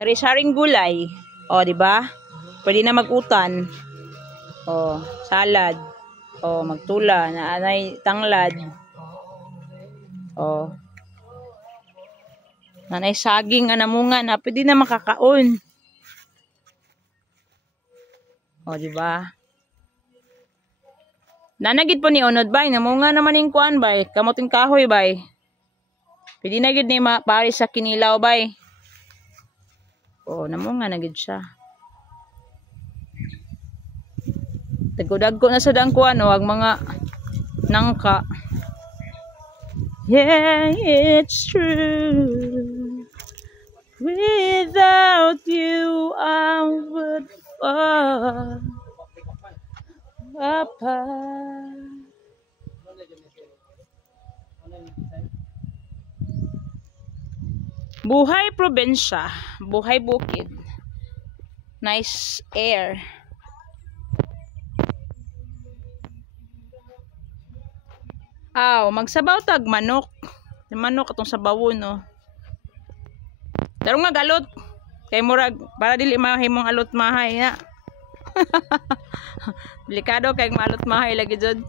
Sari-saring gulay. O, di ba? Pwede na mag-utan. O, salad. O, magtula. Naanay tanglad. O. Nanay saging anamungan na pwede na makakaon. O, di ba? Nanagid po ni Onod bay, namunga naman yung kuan bay, kamuting kahoy bay. Pwede na gid ni pari sa kinilaw bay. O, namunga na gid siya. Dagko-dagko na sa dang kuan o, ang mga nangka. Yeah, it's true. Without you, I would fall. Papa. Buhay probinsya, buhay bukid. Nice air. Aw, magsabaw tag manok. Yung manok atong sabawon no. Darong nga galot. Kay murag para dili mahimong alot mahay ha. Delikado kay malot mahay lagi jud.